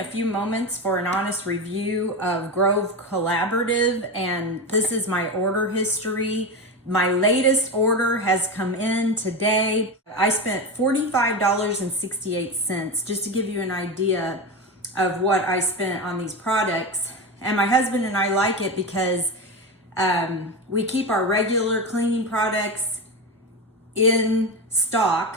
a few moments for an honest review of Grove Collaborative, and this is my order history. My latest order has come in today. I spent $45.68, just to give you an idea of what I spent on these products. And my husband and I like it because we keep our regular cleaning products in stock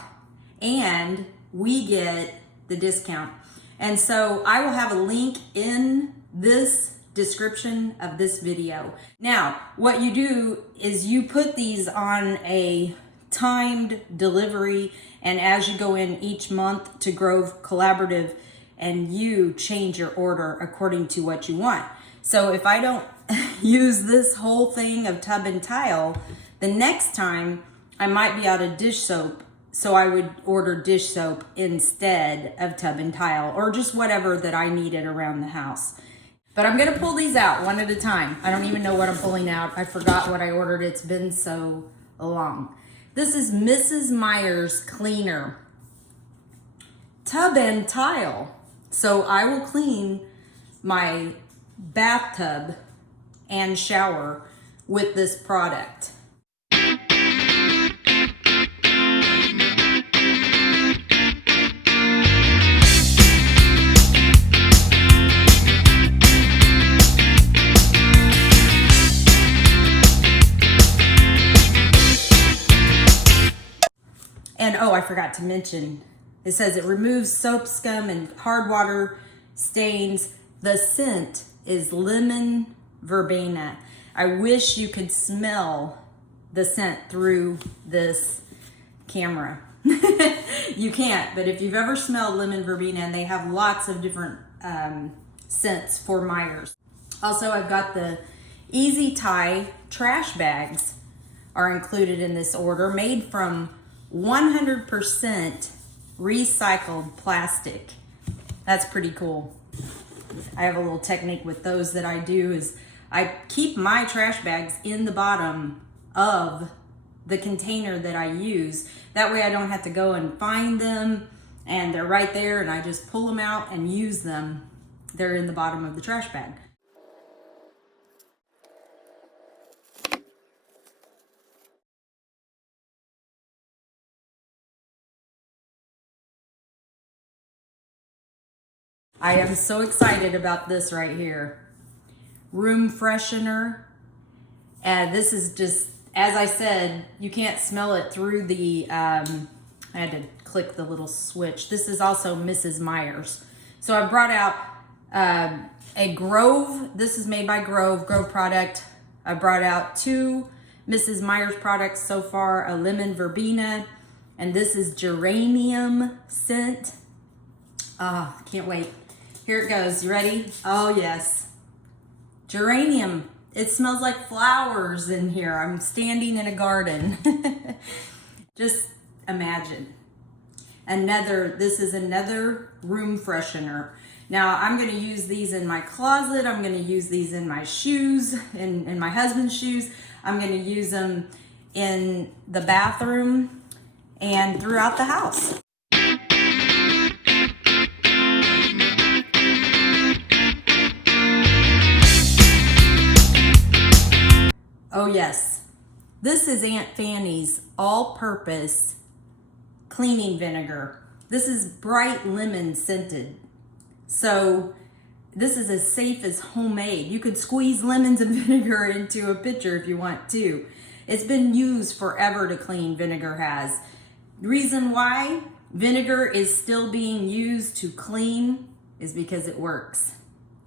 and we get the discount. And so I will have a link in this description of this video. Now, what you do is you put these on a timed delivery, and as you go in each month to Grove Collaborative, and you change your order according to what you want. So if I don't use this whole thing of tub and tile, the next time I might be out of dish soap, so I would order dish soap instead of tub and tile, or just whatever that I needed around the house. But I'm gonna pull these out one at a time. I don't even know what I'm pulling out. I forgot what I ordered. It's been so long. This is Mrs. Meyer's Cleaner. Tub and tile. So I will clean my bathtub and shower with this product. And oh, I forgot to mention, it says it removes soap scum and hard water stains. The scent is lemon verbena. I wish you could smell the scent through this camera. You can't, but if you've ever smelled lemon verbena, and they have lots of different scents for Meyer's. Also, I've got the Easy Tie trash bags are included in this order, made from 100% recycled plastic. That's pretty cool. I have a little technique with those that I do is I keep my trash bags in the bottom of the container that I use. That way I don't have to go and find them, and they're right there and I just pull them out and use them. They're in the bottom of the trash bag. I am so excited about this right here. Room freshener. This is just, as I said, you can't smell it through the, I had to click the little switch. This is also Mrs. Meyer's. So I brought out a Grove, this is made by Grove product. I brought out 2 Mrs. Meyer's products so far, a lemon verbena, and this is geranium scent. Can't wait. Here it goes. You ready? Oh, yes. Geranium. It smells like flowers in here. I'm standing in a garden. Just imagine. This is another room freshener. Now, I'm going to use these in my closet. I'm going to use these in my shoes, in my husband's shoes. I'm going to use them in the bathroom and throughout the house. Oh yes, this is Aunt Fanny's all-purpose cleaning vinegar. This is bright lemon scented. So this is as safe as homemade. You could squeeze lemons and vinegar into a pitcher if you want to. It's been used forever to clean, vinegar has. Reason why vinegar is still being used to clean is because it works,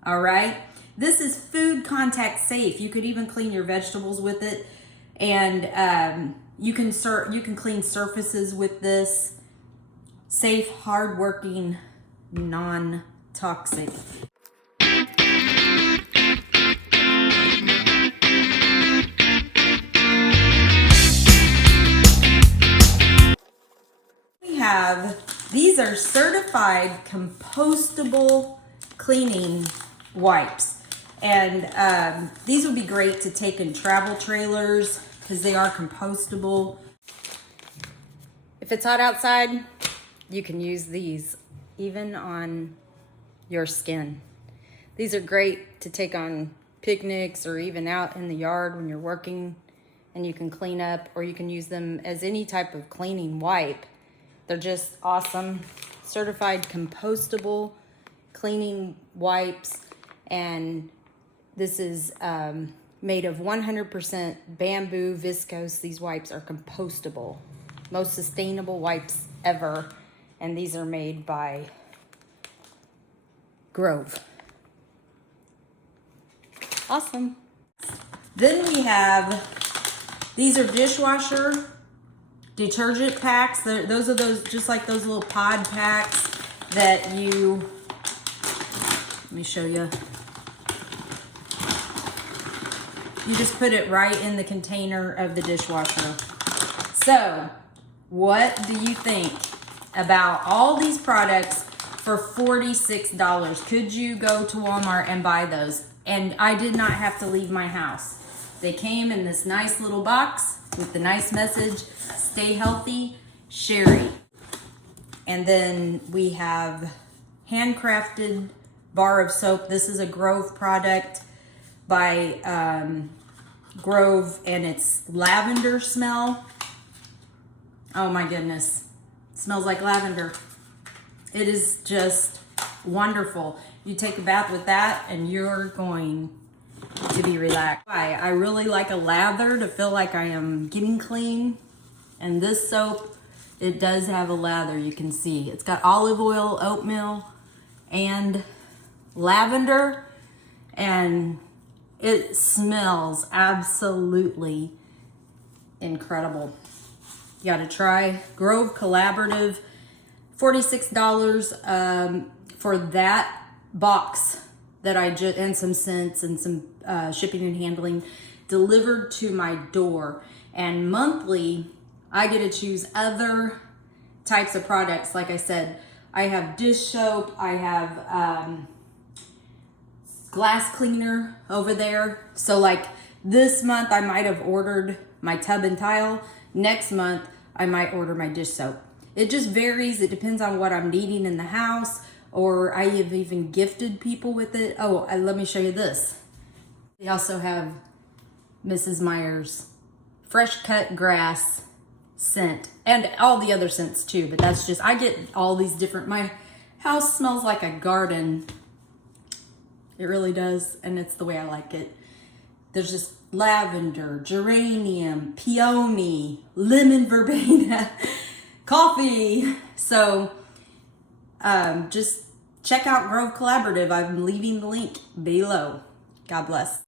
all right? This is food contact safe. You could even clean your vegetables with it, and you can clean surfaces with this. Safe, hardworking, non-toxic. These are certified compostable cleaning wipes. And these would be great to take in travel trailers because they are compostable. If it's hot outside, you can use these even on your skin. These are great to take on picnics or even out in the yard when you're working and you can clean up, or you can use them as any type of cleaning wipe. They're just awesome. Certified compostable cleaning wipes, and this is made of 100% bamboo viscose. These wipes are compostable. Most sustainable wipes ever. And these are made by Grove. Awesome. Then we have, these are dishwasher detergent packs. Those are just like those little pod packs that you, let me show you. You just put it right in the container of the dishwasher. So, what do you think about all these products for $46? Could you go to Walmart and buy those? And I did not have to leave my house. They came in this nice little box with the nice message, stay healthy, Sherry. And then we have handcrafted bar of soap. This is a Grove product by Grove, and it's lavender smell. Oh my goodness. It smells like lavender. It is just wonderful. You take a bath with that and you're going to be relaxed. I really like a lather to feel like I am getting clean. And this soap, it does have a lather, you can see. It's got olive oil, oatmeal, and lavender. And it smells absolutely incredible. You gotta try Grove Collaborative. $46 for that box that I just, and some scents and some shipping and handling delivered to my door. And monthly, I get to choose other types of products. Like I said, I have dish soap, I have glass cleaner over there. So like this month I might have ordered my tub and tile. Next month I might order my dish soap. It just varies. It depends on what I'm needing in the house, or I have even gifted people with it. Oh, let me show you this. They also have Mrs. Meyer's fresh cut grass scent, and all the other scents too, but that's just, I get all these different, my house smells like a garden. It really does, and it's the way I like it. There's just lavender, geranium, peony, lemon verbena, coffee. So just check out Grove Collaborative. I'm leaving the link below. God bless.